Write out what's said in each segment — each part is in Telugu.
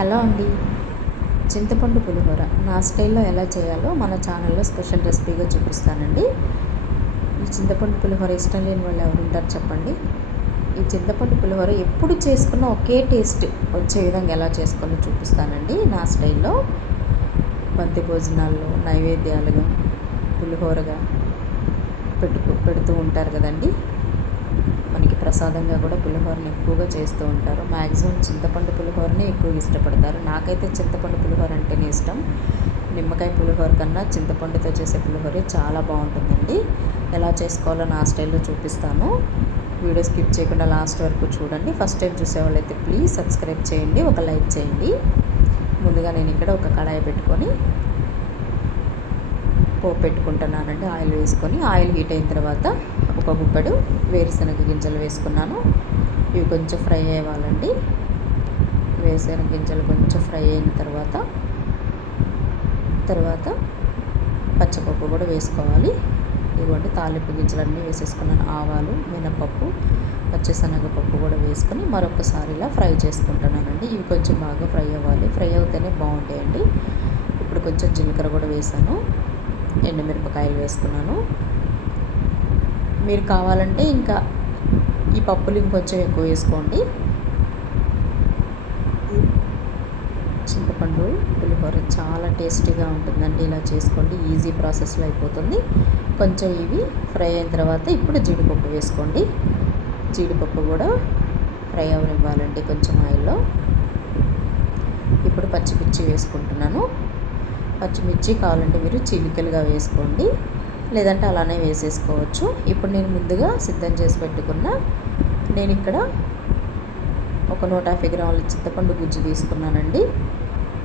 హలో అండి. చింతపండు పులిహోర నా స్టైల్లో ఎలా చేయాలో మన ఛానల్లో స్పెషల్ రెసిపీగా చూపిస్తానండి. ఈ చింతపండు పులిహోర ఇష్టం లేని వాళ్ళు ఎవరు ఉంటారు చెప్పండి. ఈ చింతపండు పులిహోర ఎప్పుడు చేసుకున్న ఒకే టేస్ట్ వచ్చే విధంగా ఎలా చేసుకోవాలో చూపిస్తానండి. నా స్టైల్లో బంతి భోజనాల్లో నైవేద్యాలుగా పులిహోరగా పెట్టుకు పెడుతూ ఉంటారు కదండి. ప్రసాదంగా కూడా పులిహోరని ఎక్కువగా చేస్తూ ఉంటారు. మ్యాక్సిమం చింతపండు పులిహోరని ఎక్కువ ఇష్టపడతారు. నాకైతే చింతపండు పులిహోర అంటేనే ఇష్టం. నిమ్మకాయ పులిహోర కన్నా చింతపండుతో చేసే పులిహోర చాలా బాగుంటుందండి. ఎలా చేసుకోవాలో నా స్టైల్లో చూపిస్తాను. వీడియో స్కిప్ చేయకుండా లాస్ట్ వరకు చూడండి. ఫస్ట్ టైం చూసేవాళ్ళైతే ప్లీజ్ సబ్స్క్రైబ్ చేయండి. ఒక లైక్ చేయండి. ముందుగా నేను ఇక్కడ ఒక కడాయి పెట్టుకొని పోపు పెట్టుకుంటున్నానండి. ఆయిల్ వేసుకొని ఆయిల్ హీట్ అయిన తర్వాత ఒక గుప్పెడు వేరుశనగ గింజలు వేసుకున్నాను. ఇవి కొంచెం ఫ్రై అయ్యాలండి వేరుశనగ గింజలు కొంచెం ఫ్రై అయిన తర్వాత తర్వాత పచ్చపప్పు కూడా వేసుకోవాలి. ఇదిగోండి తాలింపు గింజలు అన్నీ వేసేసుకున్నాను. ఆవాలు మినపప్పు పచ్చిశనగపప్పు కూడా వేసుకొని మరొకసారి ఇలా ఫ్రై చేసుకుంటున్నానండి. ఇవి కొంచెం బాగా ఫ్రై అవ్వాలి. ఫ్రై అవుతేనే బాగుంటాయండి. ఇప్పుడు కొంచెం జీలకర్ర కూడా వేసాను. ఎండుమిరపకాయలు వేసుకున్నాను. మీరు కావాలంటే ఇంకా ఈ పప్పులు ఇంకొంచెం ఎక్కువ వేసుకోండి. చింతపండు పులిహోర చాలా టేస్టీగా ఉంటుందండి. ఇలా చేసుకోండి ఈజీ ప్రాసెస్లో అయిపోతుంది. కొంచెం ఇవి ఫ్రై అయిన తర్వాత ఇప్పుడు జీడిపప్పు వేసుకోండి. జీడిపప్పు కూడా ఫ్రై అవనివ్వాలండి కొంచెం ఆయిల్లో. ఇప్పుడు పచ్చిమిర్చి వేసుకుంటున్నాను. పచ్చిమిర్చి కావాలంటే మీరు చిలికలుగా వేసుకోండి. లేదంటే అలానే వేసేసుకోవచ్చు. ఇప్పుడు నేను ముందుగా సిద్ధం చేసి పెట్టుకున్న నేను ఇక్కడ ఒక నూట యాభై గ్రాముల చింతపండు గుజ్జు తీసుకున్నానండి.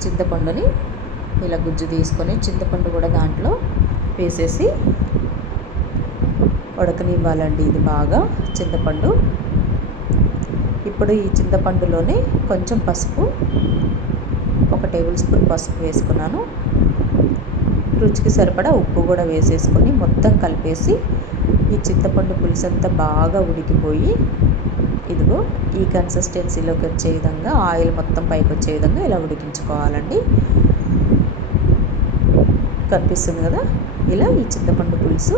చింతపండుని ఇలా గుజ్జు తీసుకొని చింతపండు కూడా దాంట్లో వేసేసి ఉడకనివ్వాలండి ఇది బాగా చింతపండు. ఇప్పుడు ఈ చింతపండులోనే కొంచెం పసుపు ఒక టేబుల్ స్పూన్ పసుపు వేసుకున్నాను. రుచికి సరిపడా ఉప్పు కూడా వేసేసుకొని మొత్తం కలిపేసి ఈ చింతపండు పులుసు అంతా బాగా ఉడికిపోయి ఇదిగో ఈ కన్సిస్టెన్సీలోకి వచ్చే విధంగా ఆయిల్ మొత్తం పైకి వచ్చే విధంగా ఇలా ఉడికించుకోవాలండి. కనిపిస్తుంది కదా? ఇలా ఈ చింతపండు పులుసు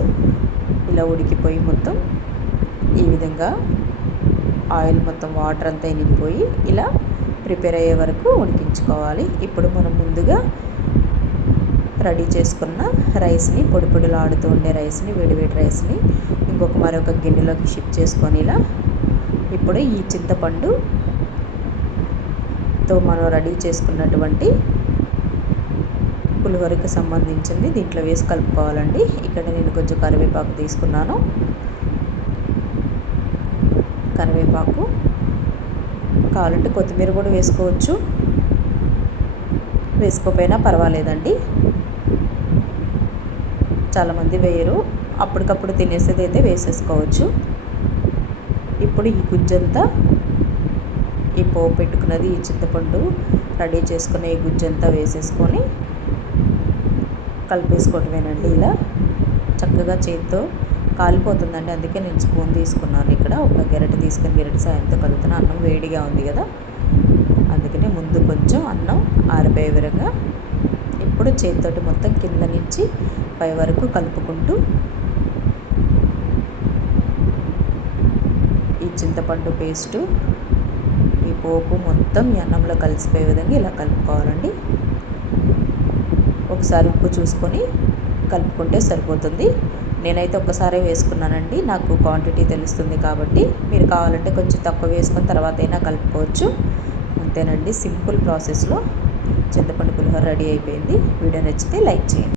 ఇలా ఉడికిపోయి మొత్తం ఈ విధంగా ఆయిల్ మొత్తం వాటర్ అంతా ఇనిగిపోయి ఇలా ప్రిపేర్ అయ్యే వరకు ఉడికించుకోవాలి. ఇప్పుడు మనం ముందుగా రెడీ చేసుకున్న రైస్ని పొడి పొడిలాడుతూ ఉండే రైస్ని వేడివేడి రైస్ని ఇంకొక మరొక గిన్నెలోకి షిఫ్ట్ చేసుకొని ఇలా ఇప్పుడు ఈ చింతపండుతో మనం రెడీ చేసుకున్నటువంటి పులిహోరకి సంబంధించింది దీంట్లో వేసి కలుపుకోవాలండి. ఇక్కడ నేను కొంచెం కరివేపాకు తీసుకున్నాను. కరివేపాకు కావాలంటే కొత్తిమీర కూడా వేసుకోవచ్చు. వేసుకోపోయినా పర్వాలేదండి. చాలామంది వేయరు. అప్పటికప్పుడు తినేసేది అయితే వేసేసుకోవచ్చు. ఇప్పుడు ఈ గుజ్జంతా ఈ పోపు పెట్టుకున్నది ఈ చింతపండు రెడీ చేసుకునే ఈ గుజ్జంతా వేసేసుకొని కలిపేసుకోవటమేనండి ఇలా. చక్కగా చేతితో కాలిపోతుందండి. అందుకే నేను స్పూన్ తీసుకున్నాను ఇక్కడ. ఒక గెరట తీసుకుని గెరట సాయంతో కలుగుతున్న అన్నం వేడిగా ఉంది కదా. అందుకనే ముందు కొంచెం అన్నం ఆరిపోయే విధంగా ఇప్పుడు చేతితోటి మొత్తం కింద నుంచి పై వరకు కలుపుకుంటూ ఈ చింతపండు పేస్టు ఈ పోపు మొత్తం ఈ అన్నంలో కలిసిపోయే విధంగా ఇలా కలుపుకోవాలండి. ఒకసారి ఉప్పు చూసుకొని కలుపుకుంటే సరిపోతుంది. నేనైతే ఒక్కసారే వేసుకున్నానండి. నాకు క్వాంటిటీ తెలుస్తుంది కాబట్టి మీరు కావాలంటే కొంచెం తక్కువ వేసుకొని తర్వాత అయినా కలుపుకోవచ్చు. అంతేనండి. సింపుల్ ప్రాసెస్లో చింతపండు పులిహోర రెడీ అయిపోయింది. వీడియో నచ్చితే లైక్ చేయండి.